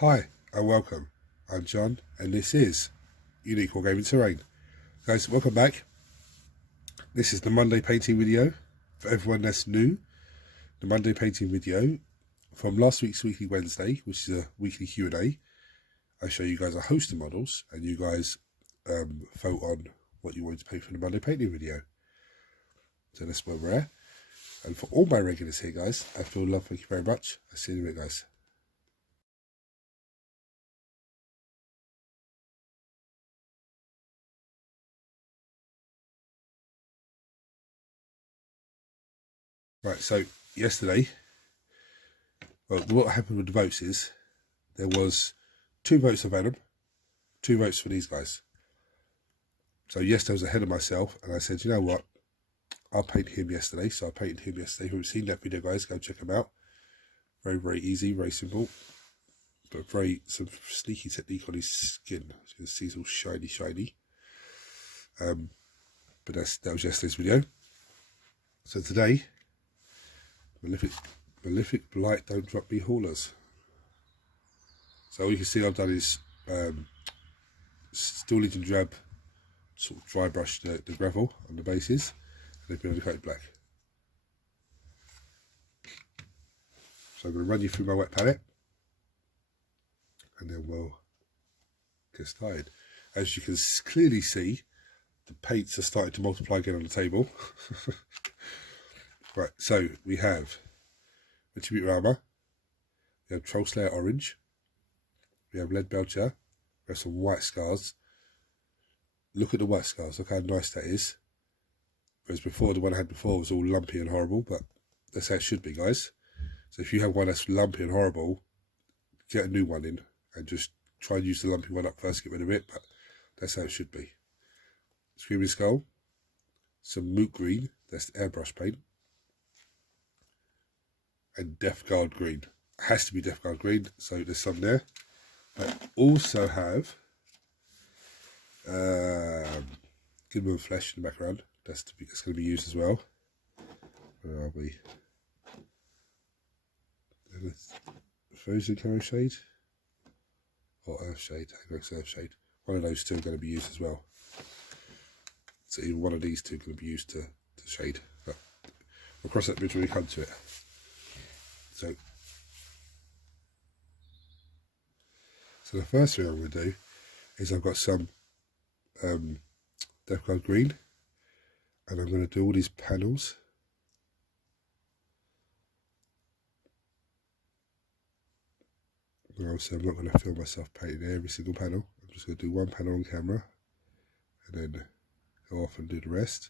Hi and welcome. I'm John and this is Unique Wargaming Terrain. Guys, welcome back. This is the Monday painting video. For everyone that's new, the Monday painting video from last week's Weekly Wednesday, which is a weekly Q&A. I show you guys a host of models and you guys vote on what you want to paint for the Monday painting video. So that's where we're at. And for all my regulars here, guys, I feel love. Thank you very much. I'll see you in a minute, guys. Right, so yesterday, well, what happened with the votes is there was 2 votes for Venom, 2 votes for these guys. So yesterday I was ahead of myself and I said, you know what, I'll paint him yesterday. So I painted him yesterday. If you've seen that video, guys, go check him out. Very, very easy, very simple, but some sneaky technique on his skin. As you can see, he's all shiny. But that was yesterday's video. So today, Myphitic, Blight, don't drop me haulers. So all you can see I've done is still need to drab, sort of dry brush the gravel on the bases, and then be coated black. So I'm going to run you through my wet palette, and then we'll get started. As you can clearly see, the paints are starting to multiply again on the table. Right, so we have Retribut Armour, we have Troll Slayer Orange, we have Lead Belcher, we have some white scars. Look at the white scars, look how nice that is. Whereas before, the one I had before was all lumpy and horrible, but that's how it should be, guys. So if you have one that's lumpy and horrible, get a new one in and just try and use the lumpy one up first, get rid of it, but that's how it should be. Screaming Skull, some Moot Green, that's the airbrush paint, and Death Guard Green. It has to be Death Guard Green, so there's some there. I also have Goodman Flesh in the background. That's going to be used as well. Where are we? Frozen Camo Shade or Earth Shade? Earth Shade. One of those two are going to be used as well. So either one of these two are going to be used to shade. But we'll cross that bridge when we come to it. So the first thing I'm going to do is I've got some Death Guard Green, and I'm going to do all these panels. And obviously I'm not going to film myself painting every single panel. I'm just going to do one panel on camera and then go off and do the rest.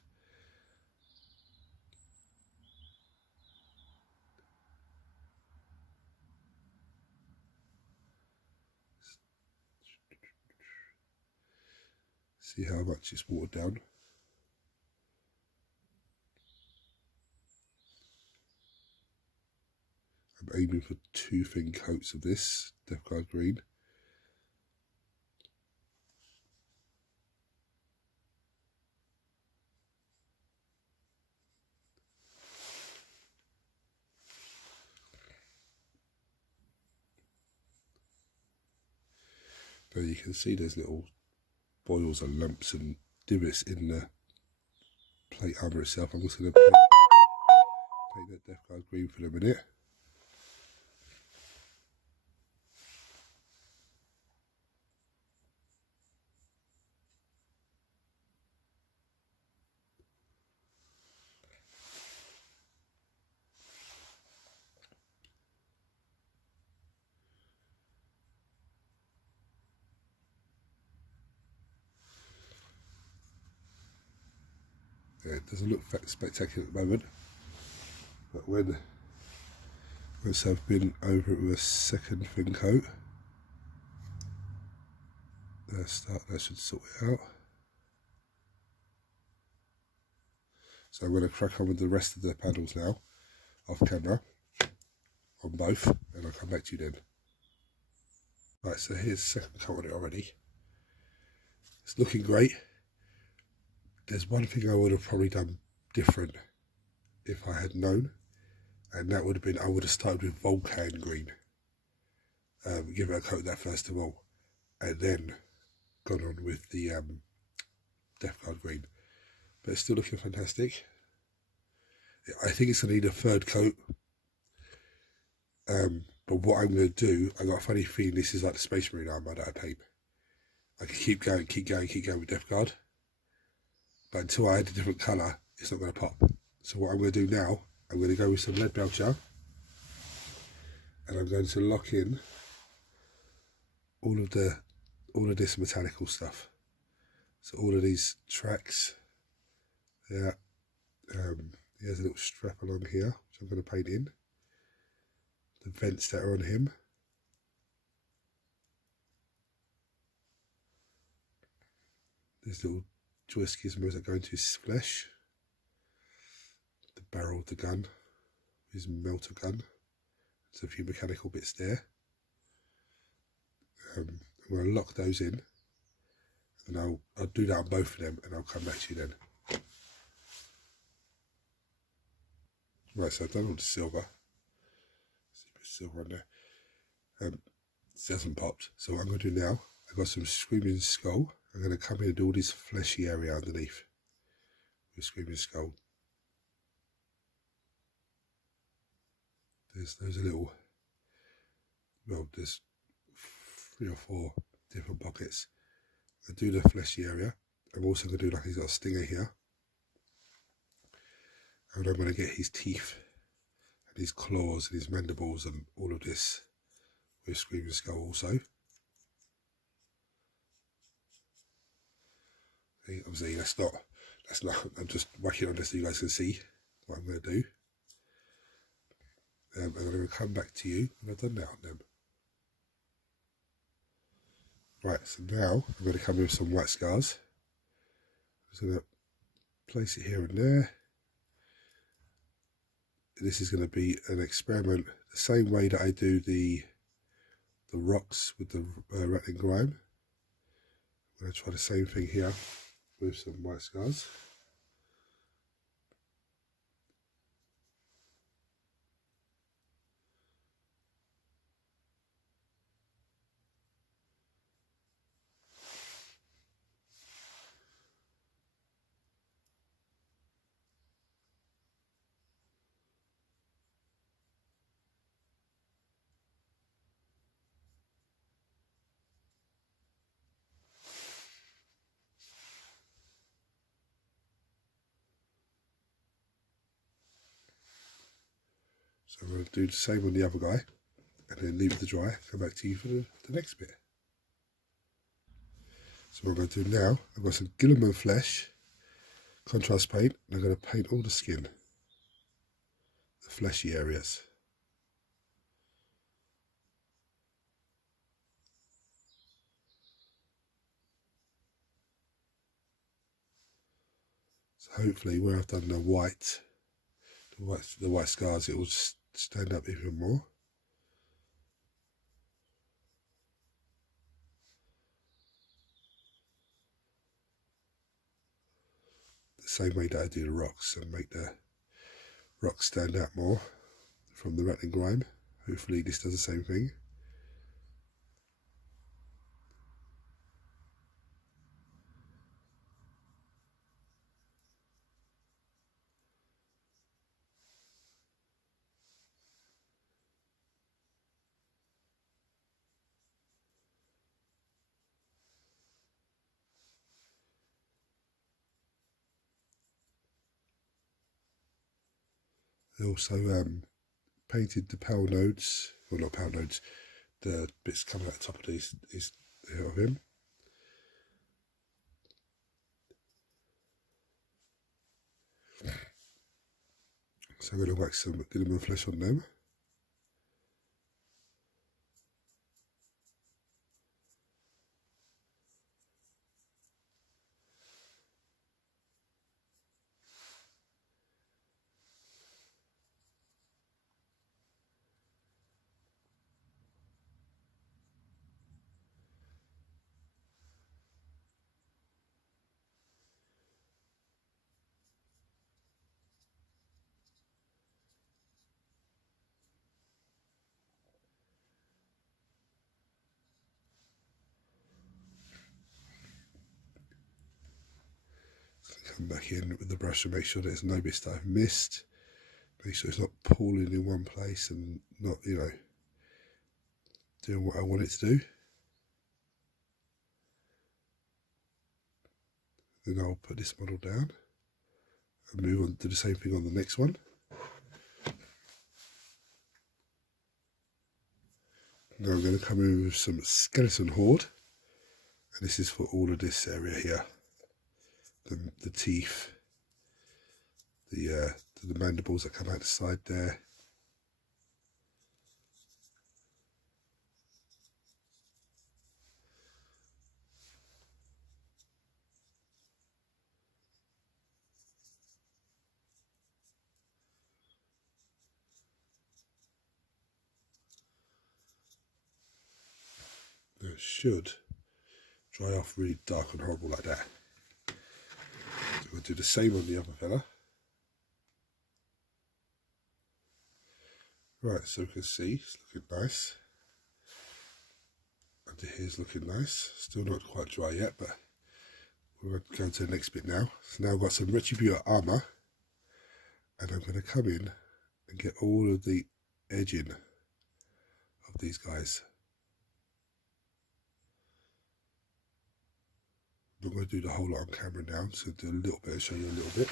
See how much it's watered down. I'm aiming for 2 thin coats of this Death Guard Green. Now you can see there's little boils and lumps and divots in the plate armour itself. I'm just going to paint that Death Guard Green for a minute. Yeah, it doesn't look spectacular at the moment, but once I've been over it with a second thin coat, that should sort it out. So I'm going to crack on with the rest of the panels now, off camera, on both, and I'll come back to you then. Right, so here's the second coat on it already. It's looking great. There's one thing I would have probably done different if I had known, and that would have been I would have started with Volcan Green. Give it a coat of that first of all, and then gone on with the Death Guard green. But it's still looking fantastic. I think it's going to need a third coat. But what I'm going to do, I got a funny feeling this is like the Space Marine armor that I paint. I can keep going with Death Guard. But until I add a different colour, it's not going to pop. So what I'm going to do now, I'm going to go with some lead belcher. And I'm going to lock in all of this mechanical stuff. So all of these tracks, yeah. Here's a little strap along here, which I'm going to paint in. The vents that are on him. There's little joystick gizmos that go into his flesh. The barrel of the gun, his melter gun. There's a few mechanical bits there. I'm going to lock those in, and I'll do that on both of them, and I'll come back to you then. Right, so I've done all the silver. See a bit of silver on there. It hasn't popped. So what I'm going to do now, I've got some Screaming Skull. I'm going to come in and do all this fleshy area underneath with Screaming Skull. There's a little, well, there's 3 or 4 different pockets. I do the fleshy area. I'm also going to do like he's got a stinger here. And I'm going to get his teeth and his claws and his mandibles and all of this with Screaming Skull also. Obviously that's not, I'm just whacking on this so you guys can see what I'm going to do. And I'm going to come back to you when I've done that on them. Right, so now I'm going to come in with some white scars. I'm just going to place it here and there. This is going to be an experiment the same way that I do the rocks with the rattling grime. I'm going to try the same thing here with some white scars. So I'm going to do the same on the other guy and then leave it to dry, come back to you for the next bit. So what I'm going to do now, I've got some Gilliman flesh, contrast paint, and I'm going to paint all the skin, the fleshy areas. So hopefully where I've done the white scars, it will stand up even more. The same way that I do the rocks and make the rocks stand out more from the rattling grime. Hopefully this does the same thing. I also painted the power nodes, well not power nodes, the bits coming out the top of these of him. So I'm going to wax some Gilliman flesh on them. come back in with the brush to make sure there's no bits that I've missed. Make sure it's not pooling in one place and not, you know, doing what I want it to do. Then I'll put this model down and move on to the same thing on the next one. Now I'm going to come in with some skeleton horde, and this is for all of this area here. The teeth, the mandibles that come out the side there. Now it should dry off really dark and horrible like that. So we'll do the same on the other fella. Right, so we can see it's looking nice. Under here's looking nice. Still not quite dry yet, but we're going to go to the next bit now. So now I've got some Retribut armour, and I'm going to come in and get all of the edging of these guys. I'm not going to do the whole lot on camera now, so do a little bit and show you a little bit.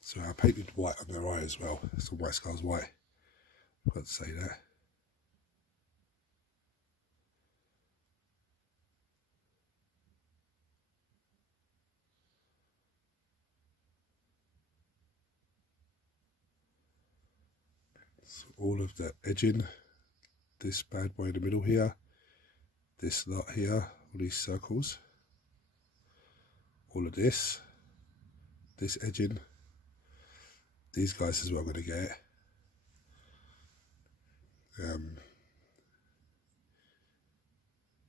So I painted white on their eye as well, some white scars white. I've got to say that. So all of the edging, this bad boy in the middle here, this lot here, all these circles, all of this edging, these guys as well I'm going to get.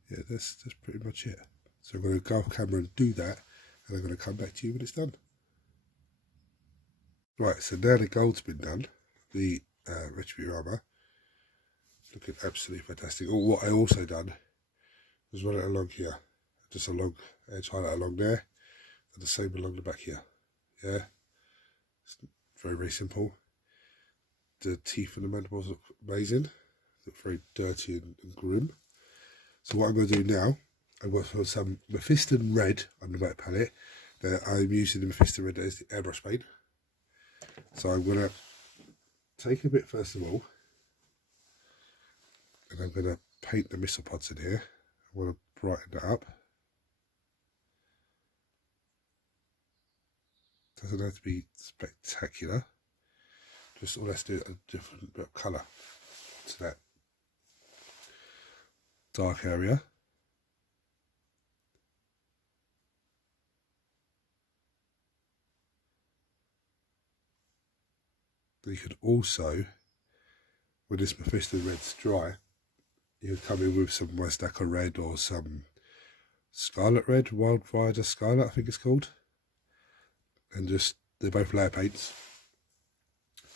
Yeah, that's pretty much it. So I'm going to go off camera and do that, and I'm going to come back to you when it's done. Right, so now the gold's been done, the Retribut armour, looking absolutely fantastic. What I also done was run it along here, just a long edge highlight along there, and the same along the back here. Yeah, it's very, very simple. The teeth and the mandibles look amazing, look very dirty and grim. So what I'm going to do now, I've got some Myphitic red on the back palette. Now I'm using the Myphitic red as the airbrush paint. So I'm going to take a bit first of all, and I'm going to paint the missile pods in here. I want to brighten that up. Doesn't have to be spectacular. Just let's do a different bit of colour to that dark area. You could also, when this Myphitic red's dry, you could come in with some Westacre red or some Scarlet red, Wildfire Scarlet I think it's called, and just, they're both layer paints,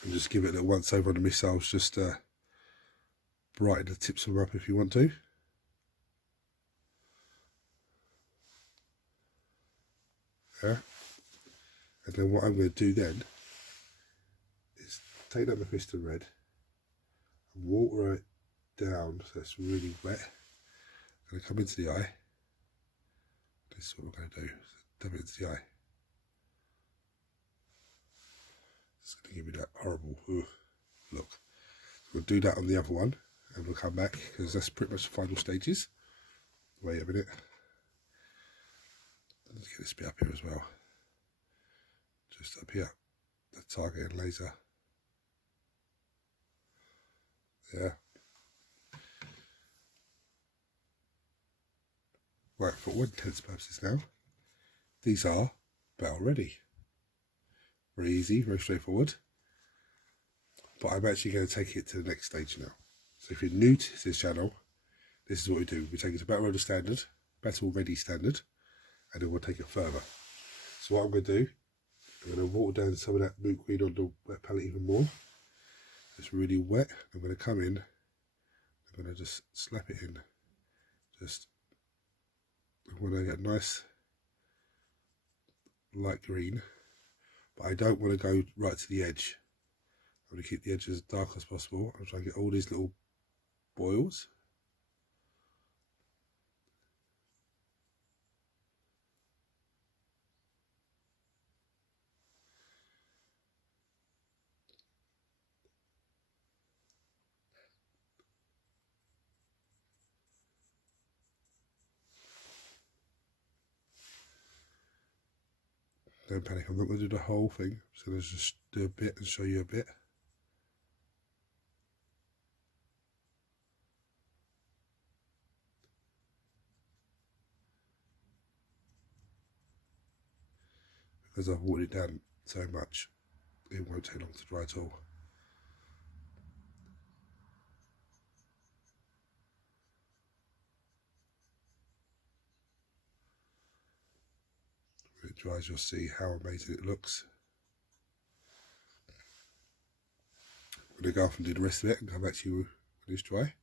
and just give it a little once over on the missiles, just brighten the tips of them up if you want to. Yeah. And then what I'm going to do then is take that Myphitic red and water it down so it's really wet. I'm going to come into the eye. This is what we're going to do. Dab it into the eye. It's going to give me that horrible look. So we'll do that on the other one, and we'll come back because that's pretty much the final stages. Wait a minute. Let's get this bit up here as well. Just up here, the target and laser. Yeah. Right, for all intents and purposes now, these are battle ready. Very easy, very straightforward. But I'm actually going to take it to the next stage now. So if you're new to this channel, this is what we do. We take it to battle ready standard, battle ready standard, and then we'll take it further. So what I'm going to do, I'm going to water down some of that moot green on the wet palette even more. It's really wet. I'm going to come in, I'm going to just slap it in, just I want to get nice light green, but I don't want to go right to the edge. I want to keep the edge as dark as possible. I'm trying to get all these little boils. Don't panic, I'm not going to do the whole thing. I'm just going to just do a bit and show you a bit. Because I've watered it down so much, it won't take long to dry at all. When it dries, you'll see how amazing it looks. I'm going to go off and do the rest of it and come back to you when it's dry.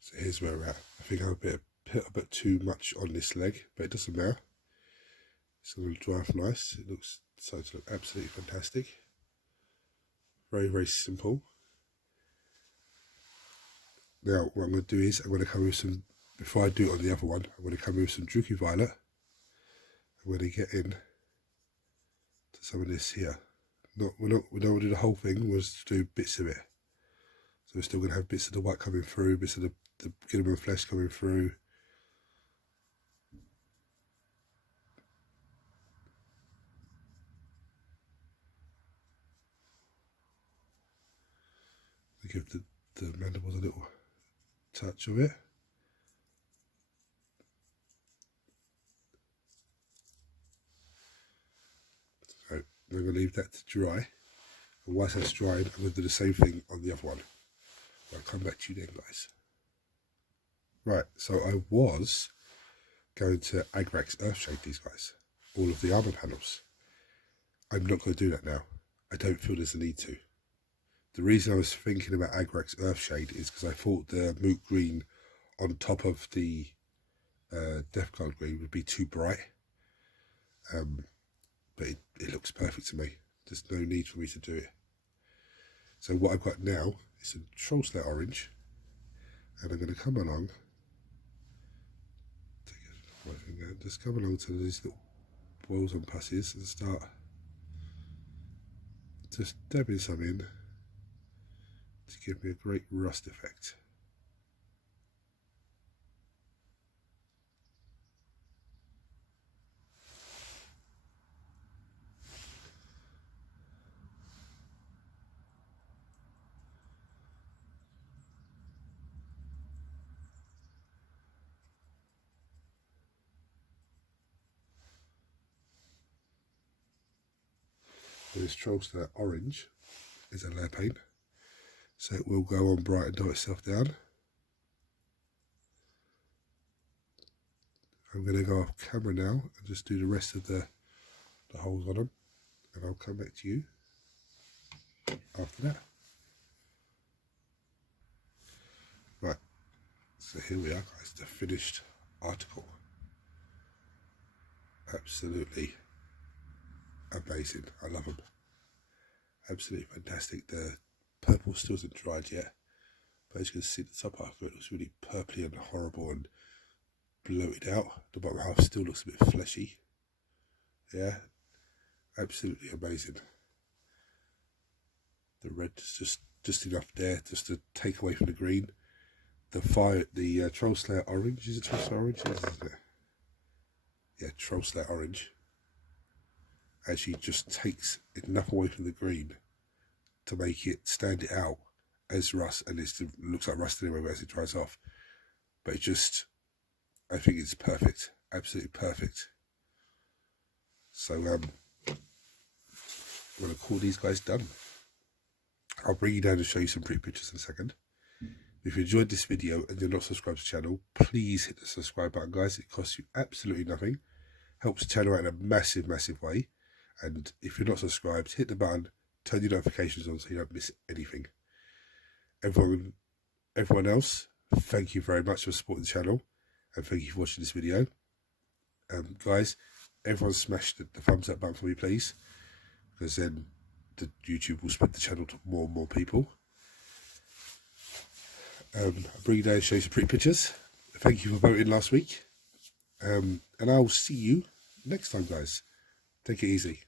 So here's where we're at. I think I'm put a bit too much on this leg, but it doesn't matter. It's going to dry off nice. It looks so to look absolutely fantastic. Very, very simple. Now what I'm going to do is I'm going to come with some, before I do it on the other one, I'm going to come with some Druky Violet. I'm going to get in to some of this here. We don't want to do the whole thing, we'll just do bits of it. So we're still going to have bits of the white coming through, bits of the Gilliman flesh coming through. To give the mandibles a little touch of it. So we're going to leave that to dry. And whilst that's drying, I'm going to do the same thing on the other one. I'll come back to you then, guys. Right, so I was going to Agrax Earthshade these guys, all of the armor panels. I'm not going to do that now. I don't feel there's a need to. The reason I was thinking about Agrax Earthshade is because I thought the Moot Green on top of the Death Guard Green would be too bright. But it looks perfect to me. There's no need for me to do it. So what I've got now is a Troll Slit Orange, and I'm going to come along, just come along to these little boils and passes and start just dabbing some in to give me a great rust effect. This Troll Slit Orange is a layer paint, so it will go on bright and dot itself down. I'm going to go off camera now and just do the rest of the holes on them, and I'll come back to you after that. Right, so here we are, guys, the finished article. Absolutely amazing. I love them. Absolutely fantastic. The purple still isn't dried yet, but as you can see, the top half of it looks really purpley and horrible and bloated out. The bottom half still looks a bit fleshy. Yeah, absolutely amazing. The red is just enough there just to take away from the green. The Troll Slit Orange, is it Troll Slit Orange? Isn't it? Yeah, Troll Slit Orange actually just takes enough away from the green to make it stand it out as rust, and it looks like rust anyway as it dries off. But it just, I think it's perfect, absolutely perfect. So I'm going to call these guys done. I'll bring you down and show you some pretty pictures in a second. If you enjoyed this video and you're not subscribed to the channel, please hit the subscribe button, guys. It costs you absolutely nothing. Helps the channel out in a massive, massive way. And if you're not subscribed, hit the button, turn your notifications on so you don't miss anything. Everyone else, thank you very much for supporting the channel. and thank you for watching this video. Guys, everyone smash the thumbs up button for me, please, because then the YouTube will spread the channel to more and more people. I'll bring you down and show you some pretty pictures. Thank you for voting last week. And I'll see you next time, guys. Take it easy.